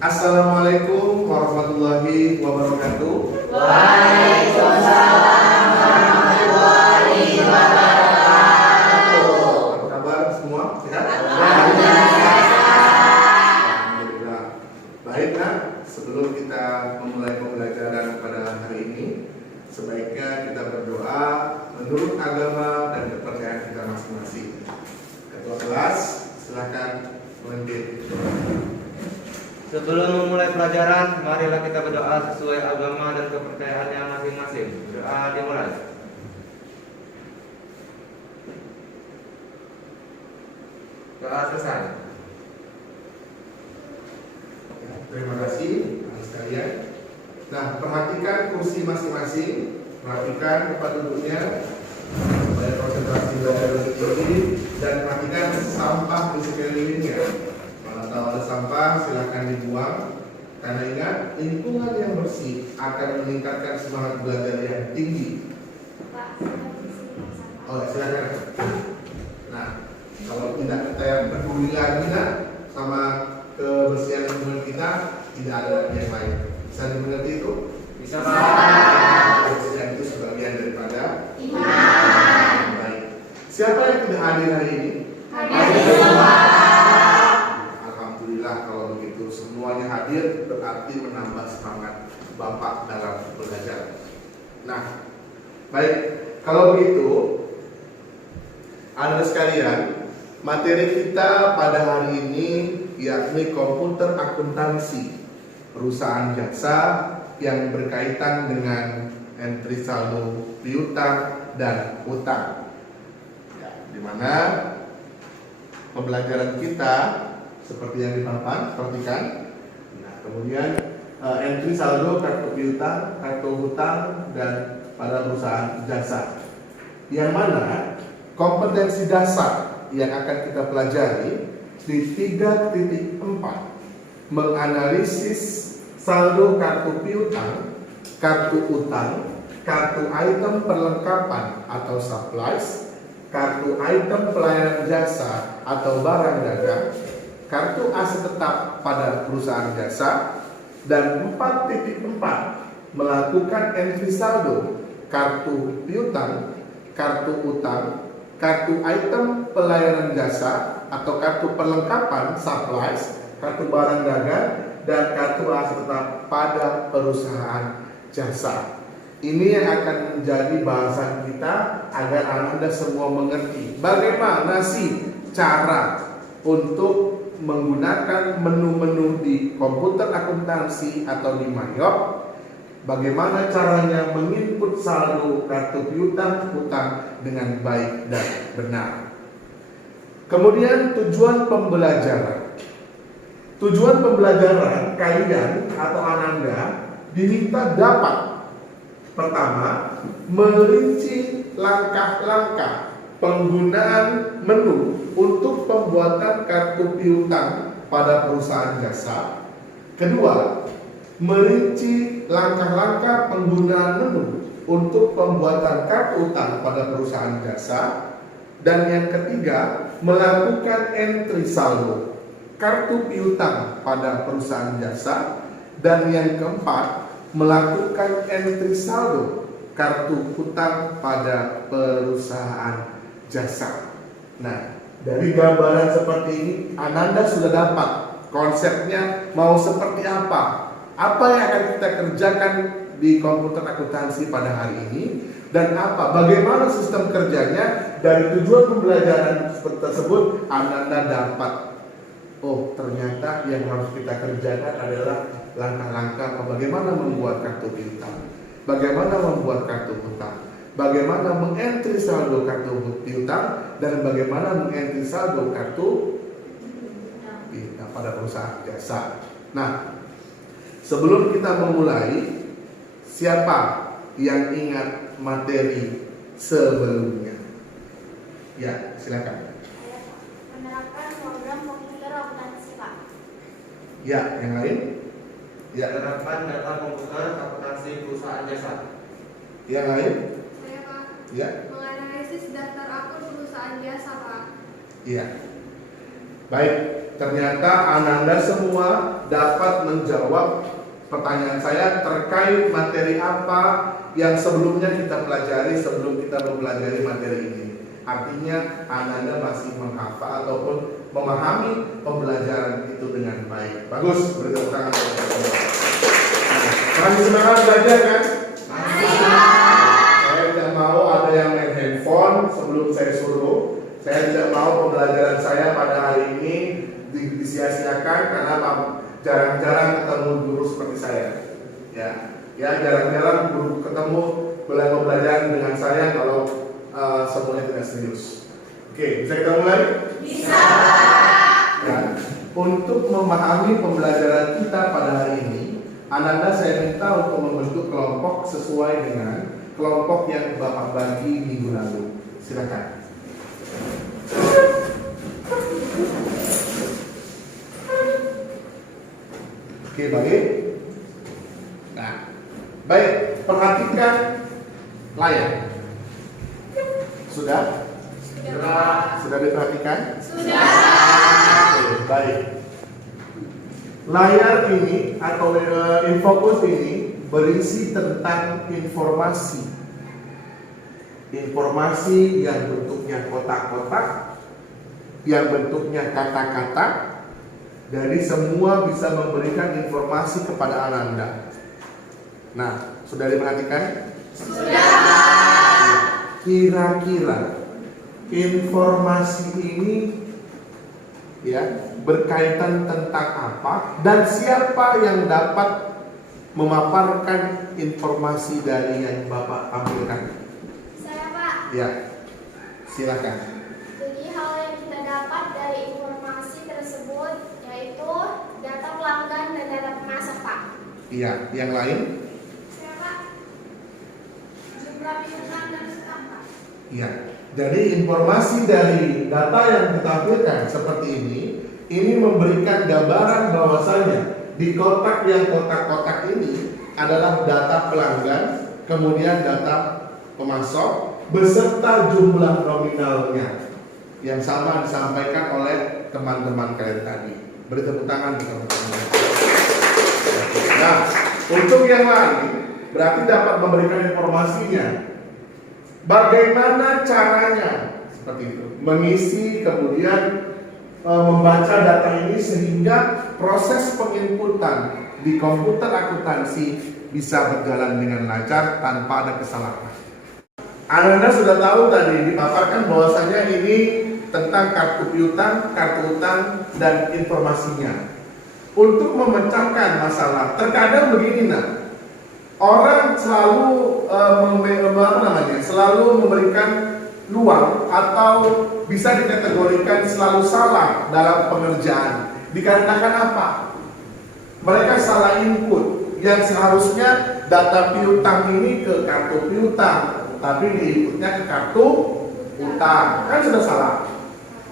Assalamualaikum warahmatullahi wabarakatuh. Waalaikumsalam warahmatullahi wabarakatuh. Apa kabar semua? Sehat? Alhamdulillah. Baik, nah, sebelum kita memulai pembelajaran pada hari ini, sebaiknya kita berdoa menurut agama dan kepercayaan kita masing-masing. Ketua kelas, silakan memimpin. Sebelum memulai pelajaran, marilah kita berdoa sesuai agama dan kepercayaannya masing-masing. Doa dimulai. Doa selesai. Terima kasih anak sekalian. Nah, perhatikan kursi masing-masing, perhatikan tempat duduknya supaya konsentrasi belajar lebih tinggi, dan perhatikan sampah di sekelilingnya. Kalau tahu ada sampah, silakan dibuang. Karena ingat, lingkungan yang bersih akan meningkatkan semangat belajar yang tinggi. Oh, silakan. Nah, kalau tidak kita peduli lagi sama kebersihan lingkungan kita, tidak ada lagi yang lain. Bisa dimengerti itu? Bisa, Pak. Kebersihan itu sebagian daripada Iman. baik. Siapa yang tidak hadir hari ini? Hadir semua. Alhamdulillah kalau begitu semuanya hadir, berarti menambah semangat Bapak dalam belajar. Nah, baik, kalau begitu Anda sekalian, materi kita pada hari ini yakni komputer akuntansi perusahaan jasa yang berkaitan dengan entry saldo piutang dan utang. Ya, di mana pembelajaran kita seperti yang di papan, perhatikan. Nah, kemudian entry saldo kartu piutang, kartu hutang, dan pada perusahaan jasa. Yang mana kompetensi dasar yang akan kita pelajari di 3.4 menganalisis saldo kartu piutang, kartu utang, kartu item perlengkapan atau supplies, kartu item pelayanan jasa atau barang dagang, kartu aset tetap pada perusahaan jasa, dan 4.4 melakukan entry saldo kartu piutang, kartu utang, kartu item pelayanan jasa atau kartu perlengkapan supplies, kartu barang dagang, dan kartu aset tetap pada perusahaan jasa. Ini yang akan menjadi bahasan kita agar Anda semua mengerti bagaimana sih cara untuk menggunakan menu-menu di komputer akuntansi atau di Mayop. Bagaimana caranya menginput saldo kartu piutang utang dengan baik dan benar. Kemudian tujuan pembelajaran. Tujuan pembelajaran kalian atau Ananda diminta dapat pertama merinci langkah-langkah penggunaan menu untuk pembuatan kartu piutang pada perusahaan jasa. Kedua, merinci langkah-langkah penggunaan menu untuk pembuatan kartu utang pada perusahaan jasa. Dan yang ketiga, melakukan entry saldo kartu piutang pada perusahaan jasa. Dan yang keempat, melakukan entry saldo kartu utang pada perusahaan jasa. Nah, dari gambaran seperti ini, Ananda sudah dapat konsepnya mau seperti apa. Apa yang akan kita kerjakan di komputer akuntansi pada hari ini, dan bagaimana sistem kerjanya. Dari tujuan pembelajaran tersebut Ananda dapat, oh ternyata yang harus kita kerjakan adalah langkah-langkah bagaimana membuat kartu piutang, bagaimana membuat kartu hutang, bagaimana mengentry saldo kartu piutang, dan bagaimana mengentry saldo kartu piutang pada perusahaan jasa. Nah, sebelum kita memulai, siapa yang ingat materi sebelumnya? Ya, silakan. Menerapkan program komputer akuntansi, Pak. Ya, yang lain? Ya, Penerapan data komputer akuntansi perusahaan jasa. yang lain? Saya, Pak. Ya, Menganalisis daftar akun perusahaan jasa, Pak. iya. Baik, ternyata Ananda semua dapat menjawab pertanyaan saya terkait materi apa yang sebelumnya kita pelajari sebelum kita mempelajari materi ini. Artinya Ananda masih menghafal ataupun memahami pembelajaran itu dengan baik. Bagus, beri tepuk tangan untuk semua. Masih semangat belajar kan? Saya tidak mau ada yang main handphone sebelum saya suruh. Saya tidak mau pembelajaran saya pada hari ini disia-siakan karena jarang-jarang ketemu guru seperti saya. Ya jarang-jarang guru ketemu pembelajaran dengan saya kalau semuanya tidak serius. Oke, bisa kita mulai? Bisa. Ya, untuk memahami pembelajaran kita pada hari ini, Ananda saya minta untuk membentuk kelompok sesuai dengan kelompok yang Bapak bagi minggu lalu. Silakan. Oke, baik. Nah, baik, perhatikan layar. Sudah? Sudah diperhatikan? Sudah. Oke, baik. Layar ini atau infokus ini berisi tentang informasi. Informasi yang bentuknya kotak-kotak, yang bentuknya kata-kata. Dari semua bisa memberikan informasi kepada Ananda. Nah, sudah diperhatikan? Sudah. Kira-kira informasi ini ya berkaitan tentang apa dan siapa yang dapat memaparkan informasi dari yang Bapak tampilkan? Saya, Pak. Ya, silakan. Jadi hal yang kita dapat dari informasi tersebut yaitu data pelanggan dan data pemasok, Pak. Iya, yang lain? Saya, Pak. Jumlah piutang dan stok, Pak. Iya. Jadi informasi dari data yang ditampilkan seperti ini memberikan gambaran bahwasanya di kotak yang kotak-kotak ini adalah data pelanggan, kemudian data pemasok beserta jumlah nominalnya yang sama disampaikan oleh teman-teman kalian tadi. Beri tepuk tangan untuk teman-teman. Nah, untuk yang lain berarti dapat memberikan informasinya. Bagaimana caranya seperti itu mengisi kemudian membaca data ini sehingga proses penginputan di komputer akuntansi bisa berjalan dengan lancar tanpa ada kesalahan. Anda sudah tahu tadi dipaparkan bahwasanya ini tentang kartu piutang, kartu utang dan informasinya. Untuk memecahkan masalah, terkadang begini orang selalu selalu memberikan ruang atau bisa dikategorikan selalu salah dalam pengerjaan. Dikarenakan apa? Mereka salah input yang seharusnya data piutang ini ke kartu piutang, tapi diinputnya ke kartu utang. Kan sudah salah.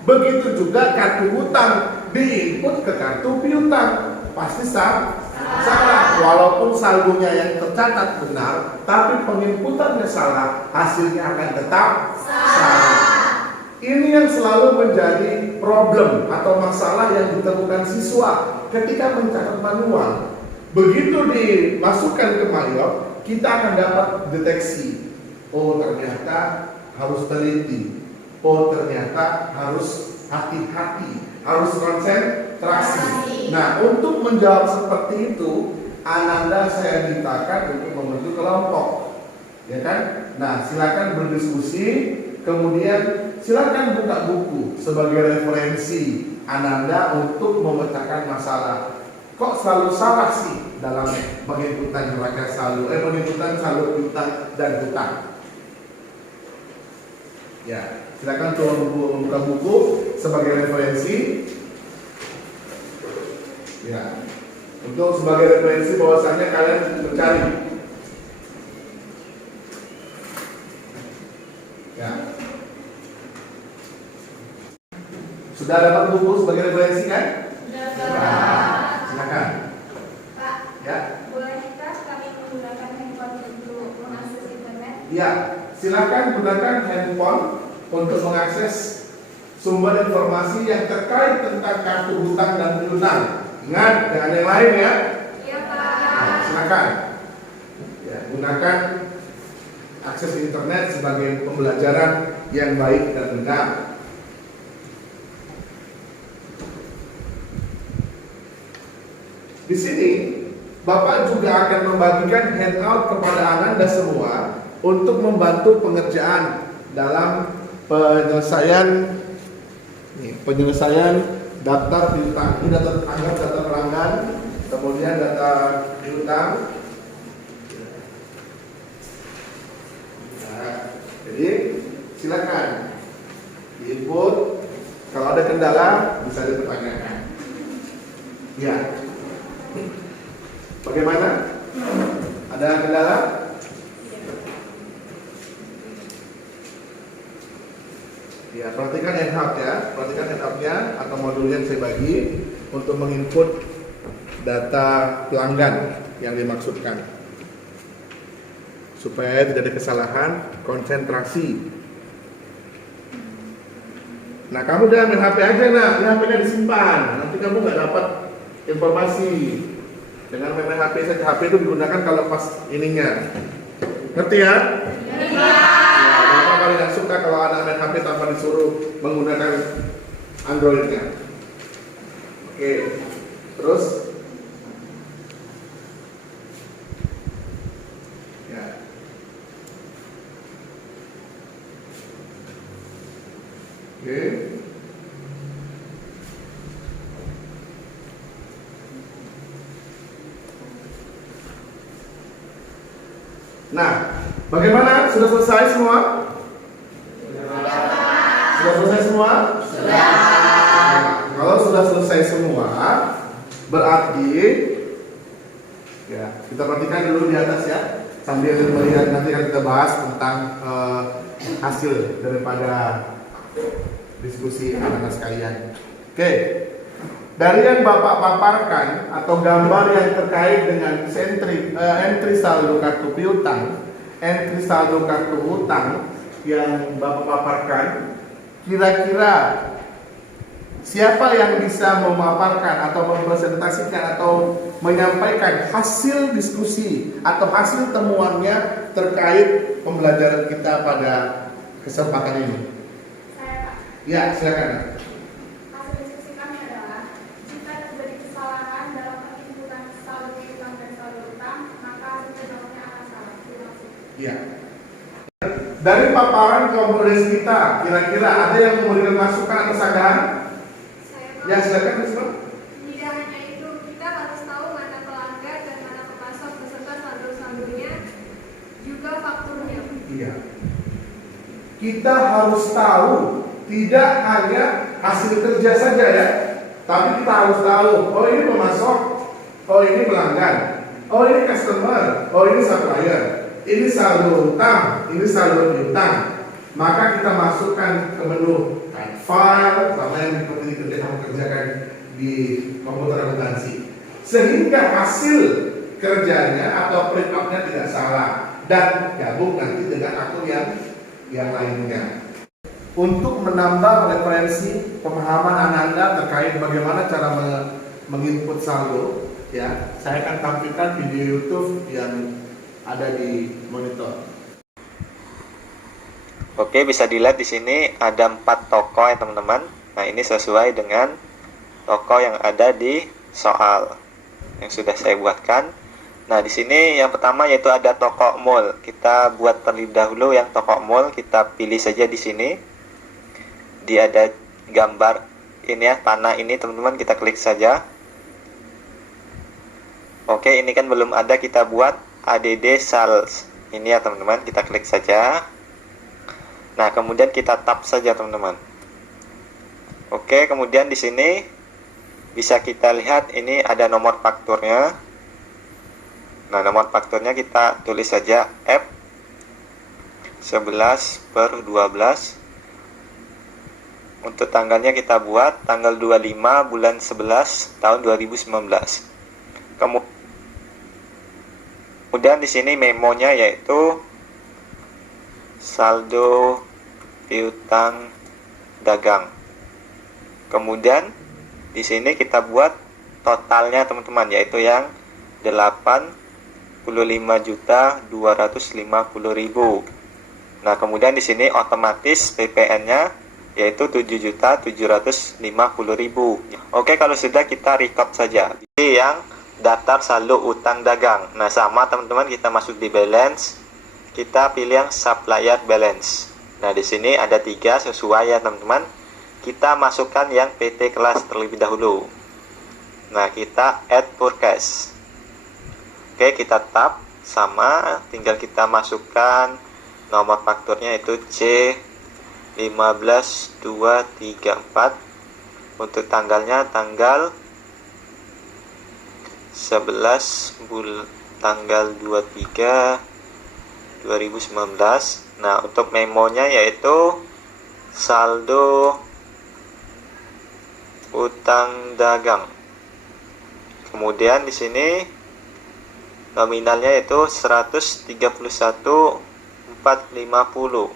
Begitu juga kartu utang diinput ke kartu piutang, pasti salah. Walaupun saldonya yang tercatat benar, tapi penginputannya salah, hasilnya akan tetap salah. Ini yang selalu menjadi problem atau masalah yang ditemukan siswa ketika mencatat manual. Begitu dimasukkan ke Mayop, kita akan dapat deteksi. Oh, ternyata harus teliti. Oh, ternyata harus hati-hati, harus konsentrasi. Nah, untuk menjawab seperti itu, Ananda saya mintakan untuk membentuk kelompok, ya kan? Nah, silakan berdiskusi, kemudian silakan buka buku sebagai referensi Ananda untuk memecahkan masalah. Kok selalu salah sih dalam penginputan neraca saldo, penginputan saldo piutang dan hutang? Ya, silakan buka buku sebagai referensi. Ya, untuk sebagai referensi bahwasannya kalian mencari. Ya. Sudah dapat buku sebagai referensi kan? Sudah. Ya. Silakan. Pak, Ya. bolehkah kami menggunakan handphone untuk mengakses internet? Ya, silakan gunakan handphone untuk mengakses sumber informasi yang terkait tentang kartu hutang dan piutang. Ingat, jangan yang lain ya. Iya, Nah, silakan. Ya, gunakan akses internet sebagai pembelajaran yang baik dan benar. Di sini, Bapak juga akan membagikan handout kepada Ananda semua untuk membantu pengerjaan dalam penyelesaian daftar piutang. Ini data anggap data pelanggan, kemudian data piutang. Nah, jadi silakan input. Kalau ada kendala bisa dipertanyakan. Ya. Bagaimana? Ada kendala? Ya, perhatikan handout ya. Perhatikan handoutnya atau modul yang saya bagi untuk menginput data pelanggan yang dimaksudkan. Supaya tidak ada kesalahan konsentrasi. Nah, kamu jangan main HP aja, nak. Ini HP-nya disimpan. Nanti kamu nggak dapat informasi. Dengan main HP saja, HP itu digunakan kalau pas ininya. Ngerti ya? Iya. Bapak paling nggak suka kalau anak main HP tanpa disuruh menggunakan Android-nya. Oke, terus? Ya. Oke. Nah, bagaimana? Sudah selesai semua? Sudah selesai semua? Sudah. Nah, kalau sudah selesai semua, berarti ya kita perhatikan dulu di atas ya, sambil melihat nanti akan kita bahas tentang hasil daripada diskusi anak-anak sekalian. Oke. Dari yang Bapak paparkan atau gambar yang terkait dengan entry saldo kartu piutang, entry saldo kartu hutang yang Bapak paparkan, kira-kira siapa yang bisa memaparkan atau mempresentasikan atau menyampaikan hasil diskusi atau hasil temuannya terkait pembelajaran kita pada kesempatan ini? Saya, Pak. Ya, silakan. Hasil diskusi kami adalah jika terjadi kesalahan dalam penginputan saldo piutang dan saldo hutang, maka hasil jawabnya akan salah. Terima kasih. Ya. Dari paparan komponen kita, kira-kira ada yang memberikan masukan atau sanggahan? Saya, Pak. Ya, silakan, Risma. Tidak hanya itu, kita harus tahu mana pelanggan dan mana pemasok beserta saldo-saldonya, juga fakturnya. Iya. Kita harus tahu, tidak hanya hasil kerja saja ya, tapi kita harus tahu, oh ini pemasok, oh ini pelanggan, oh ini customer, oh ini supplier, ini saldo hutang, ini saldo piutang. Maka kita masukkan ke menu file, sama yang seperti kamu kerjakan di komputer akuntansi, sehingga hasil kerjanya atau print out-nya tidak salah dan gabung nanti dengan akun yang lainnya. Untuk menambah referensi pemahaman Ananda terkait bagaimana cara menginput saldo, ya, saya akan tampilkan video YouTube yang ada di monitor. Oke, bisa dilihat di sini ada 4 toko ya teman-teman. Nah, ini sesuai dengan toko yang ada di soal yang sudah saya buatkan. Nah, di sini yang pertama yaitu ada toko mall. Kita buat terlebih dahulu yang toko mall, kita pilih saja di sini. Dia ada gambar ini ya, panah ini teman-teman, kita klik saja. Oke, ini kan belum ada, kita buat ADD sales. Ini ya teman-teman, kita klik saja. Nah, kemudian kita tap saja teman-teman. Oke, kemudian di sini bisa kita lihat ini ada nomor fakturnya. Nah, nomor fakturnya kita tulis saja F 11/12. Untuk tanggalnya kita buat tanggal 25 bulan 11 tahun 2019. Kemudian di sini memonya yaitu saldo piutang dagang. Kemudian di sini kita buat totalnya teman-teman, yaitu yang 85.250.000. Nah, kemudian di sini otomatis PPN-nya yaitu 7.750.000. Oke, kalau sudah kita record saja. Jadi yang daftar saldo utang dagang. Nah, sama teman-teman, kita masuk di balance. Kita pilih yang supplier balance. Nah, di sini ada 3 sesuai ya teman-teman. Kita masukkan yang PT kelas terlebih dahulu. Nah, kita add forecast. Oke, kita tap sama, tinggal kita masukkan nomor fakturnya itu C15234. Untuk tanggalnya tanggal 11 tanggal 23 2019. Nah, untuk memonya yaitu saldo utang dagang. Kemudian di sini nominalnya itu 131.450.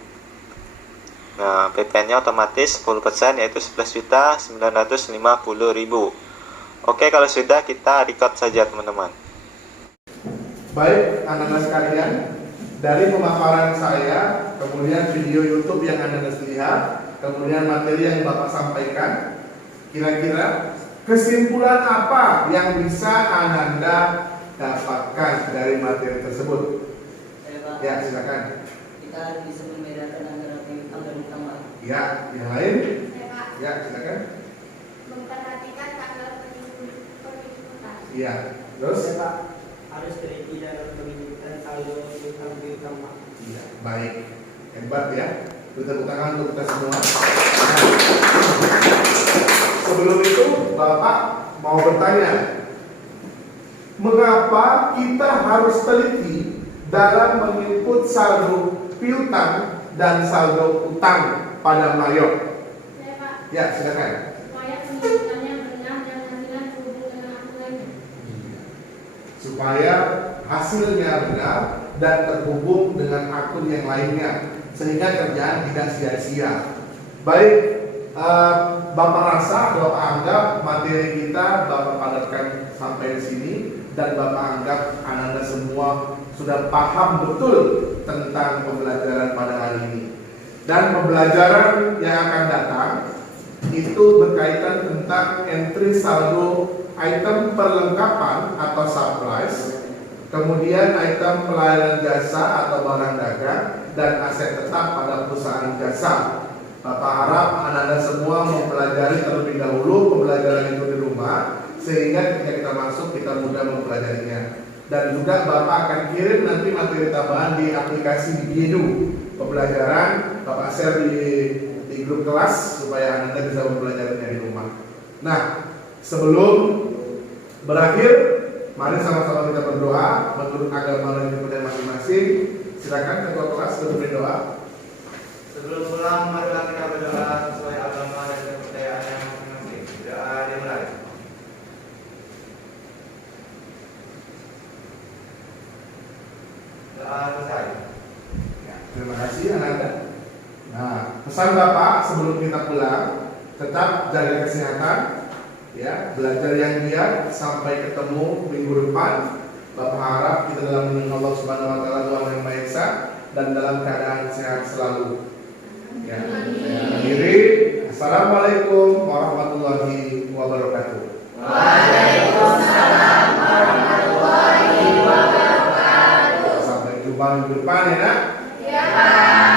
Nah, PPN-nya otomatis 10% yaitu 11.950.000. Oke, kalau sudah kita record saja teman-teman. Baik, anak-anak sekalian, dari pemaparan saya, kemudian video YouTube yang Anda lihat, kemudian materi yang Bapak sampaikan, kira-kira kesimpulan apa yang bisa Anda dapatkan dari materi tersebut? Ya, silakan. Kita bisa membedakan antara piutang dan utang, Pak. Ya, yang lain? Saya, Pak, Ya, silakan. memperhatikan tanggal penjemputan. Iya, terus? Saya, Pak, harus teliti dalam menunjukkan saldo utang piutang, Pak. Iya, baik. Hebat ya. Tepuk tangan untuk kita semua. Nah, sebelum itu, Bapak mau bertanya, mengapa kita harus teliti dalam menginput saldo piutang dan saldo utang pada Mario? Saya, Pak, Ya, silakan. supaya penjemputannya benar dan hasilnya berhubung dengan akun lainnya. Supaya hasilnya benar dan terhubung dengan akun yang lainnya, sehingga kerjaan tidak sia-sia. Baik, Bapak rasa, Bapak anggap materi kita Bapak padatkan sampai di sini, dan Bapak anggap anak-anak semua sudah paham betul tentang pembelajaran pada hari ini. Dan pembelajaran yang akan datang itu berkaitan tentang entry saldo item perlengkapan atau supplies, kemudian item pelayanan jasa atau barang dagang, dan aset tetap pada perusahaan jasa. Bapak harap anak-anak semua mempelajari terlebih dahulu pembelajaran itu di rumah, sehingga ketika kita masuk kita mudah mempelajarinya. Dan juga Bapak akan kirim nanti materi tambahan di aplikasi Biedu pembelajaran, Bapak share di grup kelas supaya Anda bisa mempelajarinya di rumah. Nah, sebelum berakhir, mari sama-sama kita berdoa menurut agama dan kepercayaan masing-masing. Silakan ketua kelas berdoa. Sebelum pulang, marilah kita berdoa sesuai agama dan kepercayaan yang masing-masing. Doa dimulai. Doa selesai. Ya, terima kasih anak-anak. Nah, pesan Bapak sebelum kita pulang, tetap jaga kesehatan, ya, belajar yang giat sampai ketemu minggu depan. Bapak harap kita dalam lindungan Allah Subhanahu Wa Taala, Tuhan yang Maha Esa, dan dalam keadaan sehat selalu. Ya, saya akhiri. Assalamualaikum warahmatullahi wabarakatuh. Waalaikumsalam warahmatullahi wabarakatuh. Sampai jumpa minggu depan ya, Nak. Ya, Pak.